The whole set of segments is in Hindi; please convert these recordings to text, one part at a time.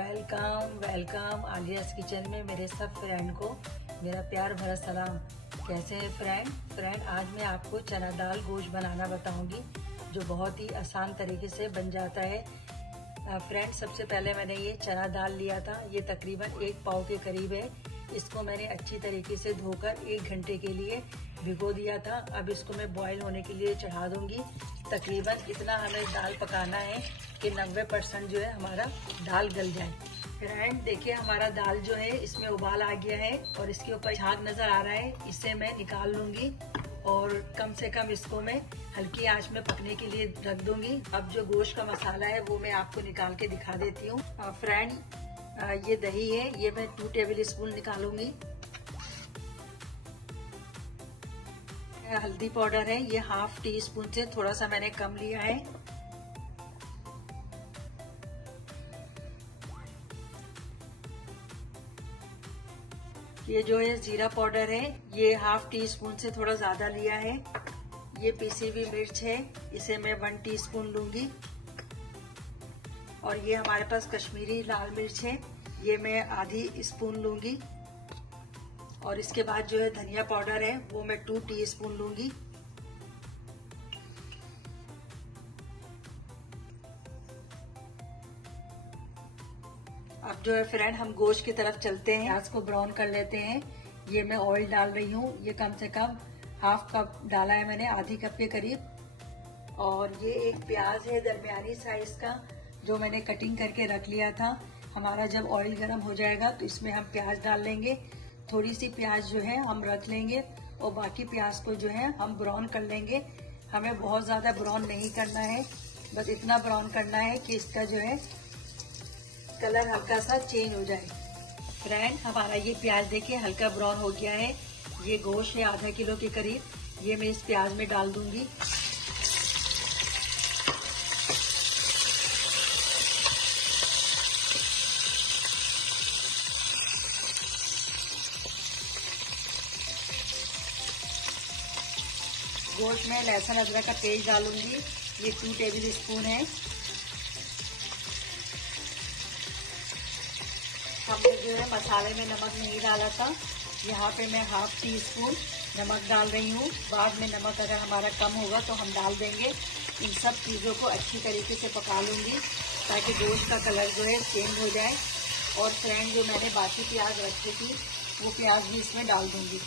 वेलकम वेलकम आलियास किचन में मेरे सब फ्रेंड को मेरा प्यार भरा सलाम। कैसे हैं फ्रेंड आज मैं आपको चना दाल गोश्त बनाना बताऊंगी जो बहुत ही आसान तरीके से बन जाता है। फ्रेंड सबसे पहले मैंने ये चना दाल लिया था, ये तकरीबन 1 पाव के करीब है। इसको मैंने अच्छी तरीके से धोकर 1 घंटे के लिए भिगो दिया था। अब इसको मैं बॉईल होने के लिए चढ़ा दूंगी। तकरीबन इतना हमें दाल पकाना है कि 90% जो है हमारा दाल गल जाए। फ्रेंड देखिए हमारा दाल जो है इसमें उबाल आ गया है और इसके ऊपर झाग नजर आ रहा है, इसे मैं निकाल लूंगी और कम से कम इसको मैं हल्की आंच में पकने के लिए रख दूंगी। अब जो गोश्त का मसाला है वो मैं आपको निकाल के दिखा देती हूँ। फ्रेंड ये दही है, ये मैं 2 टेबल स्पून निकालूंगी। हल्दी पाउडर है, ये ½ टी स्पून से थोड़ा सा मैंने कम लिया है। ये जो है जीरा पाउडर है, ये ½ टी स्पून से थोड़ा ज्यादा लिया है। ये पीसी हुई मिर्च है, इसे मैं 1 टीस्पून लूंगी। और ये हमारे पास कश्मीरी लाल मिर्च है, ये मैं ½ स्पून लूंगी। और इसके बाद जो है धनिया पाउडर है वो मैं 2 टीस्पून लूंगी। अब जो है फ्रेंड हम गोश्त की तरफ चलते हैं। प्याज को ब्राउन कर लेते हैं। ये मैं ऑयल डाल रही हूँ, ये कम से कम ½ कप डाला है मैंने, आधी कप के करीब। और ये एक प्याज है दरमियानी साइज का जो मैंने कटिंग करके रख लिया था। हमारा जब ऑयल गर्म हो जाएगा तो इसमें हम प्याज डाल लेंगे। थोड़ी सी प्याज जो है हम रख लेंगे और बाकी प्याज को जो है हम ब्राउन कर लेंगे। हमें बहुत ज्यादा ब्राउन नहीं करना है, बस इतना ब्राउन करना है कि इसका जो है कलर हल्का सा चेंज हो जाए। फ्रेंड हमारा ये प्याज देखिए हल्का ब्राउन हो गया है। ये गोश्त है ½ किलो के करीब, ये मैं इस प्याज में डाल दूंगी। गोश्त में लहसुन अदरक का पेस्ट डालूंगी, ये 2 टेबल स्पून है। हमने जो है मसाले में नमक नहीं डाला था, यहाँ पे मैं ½ टीस्पून नमक डाल रही हूँ। बाद में नमक अगर हमारा कम होगा तो हम डाल देंगे। इन सब चीज़ों को अच्छी तरीके से पका लूँगी ताकि गोश्त का कलर जो है चेंज हो जाए। और फ्रेंड जो मैंने बाकी प्याज रखी थी वो प्याज भी इसमें डाल दूँगी।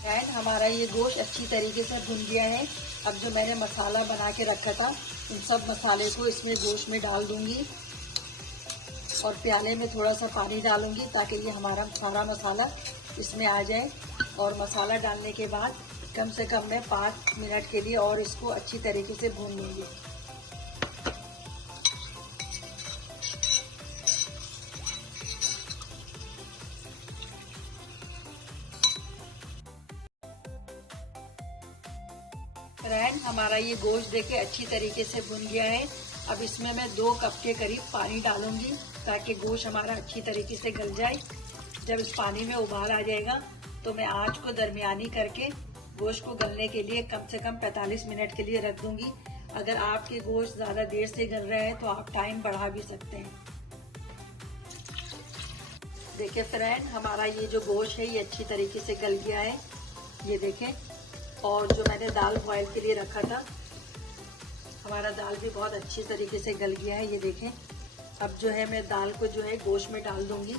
फ्रेंड हमारा ये गोश्त अच्छी तरीके से भुन गया है। अब जो मैंने मसाला बना के रखा था उन सब मसाले को इसमें गोश्त में डाल दूंगी और प्याले में थोड़ा सा पानी डालूंगी ताकि ये हमारा सारा मसाला इसमें आ जाए। और मसाला डालने के बाद कम से कम मैं 5 मिनट के लिए और इसको अच्छी तरीके से भून लूंगी। फ्रेंड हमारा ये गोश्त देखिए अच्छी तरीके से भुन गया है। अब इसमें मैं 2 कप के करीब पानी डालूंगी ताकि गोश्त हमारा अच्छी तरीके से गल जाए। जब इस पानी में उबाल आ जाएगा तो मैं आंच को दरमियानी करके गोश्त को गलने के लिए कम से कम 45 मिनट के लिए रख दूंगी। अगर आपके गोश्त ज्यादा देर से गल रहा है तो आप टाइम बढ़ा भी सकते हैं। देखिए फ्रेंड हमारा ये जो गोश्त है ये अच्छी तरीके से गल गया है, ये देखें। और जो मैंने दाल बॉयल के लिए रखा था, हमारा दाल भी बहुत अच्छी तरीके से गल गया है, ये देखें। अब जो है मैं दाल को जो है गोश्त में डाल दूंगी।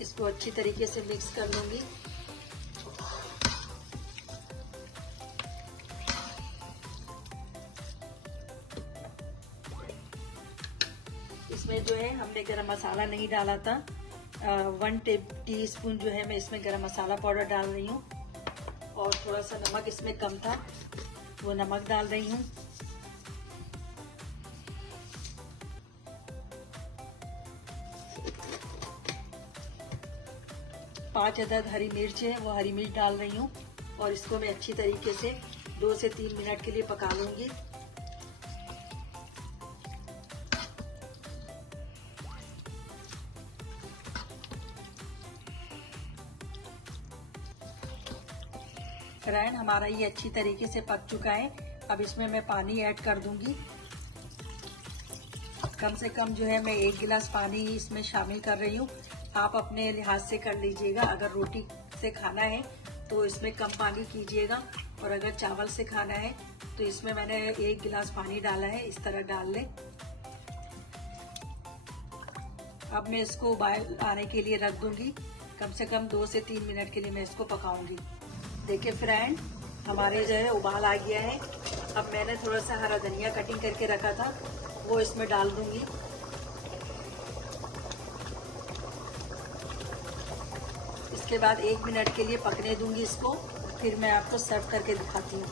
इसको अच्छी तरीके से मिक्स कर लूंगी। इसमें जो है हमने गरम मसाला नहीं डाला था। 1 टीस्पून जो है मैं इसमें गरम मसाला पाउडर डाल रही हूँ और थोड़ा सा नमक इसमें कम था, वो नमक डाल रही हूँ। पाँच अदद हरी मिर्च है, वो हरी मिर्च डाल रही हूँ और इसको मैं अच्छी तरीके से 2 से 3 मिनट के लिए पका लूंगी। फ्रेंड हमारा ये अच्छी तरीके से पक चुका है। अब इसमें मैं पानी ऐड कर दूंगी। कम से कम जो है मैं 1 गिलास पानी इसमें शामिल कर रही हूँ। आप अपने लिहाज से कर लीजिएगा। अगर रोटी से खाना है तो इसमें कम पानी कीजिएगा, और अगर चावल से खाना है तो इसमें मैंने 1 गिलास पानी डाला है। इस तरह डाल लें। अब मैं इसको उबाल आने के लिए रख दूंगी। कम से कम 2 से 3 मिनट के लिए मैं इसको पकाऊंगी। देखिए फ्रेंड, हमारे जो है उबाल आ गया है। अब मैंने थोड़ा सा हरा धनिया कटिंग करके रखा था, वो इसमें डाल दूंगी। इसके बाद 1 मिनट के लिए पकने दूंगी इसको, फिर मैं आपको सर्व करके दिखाती हूँ।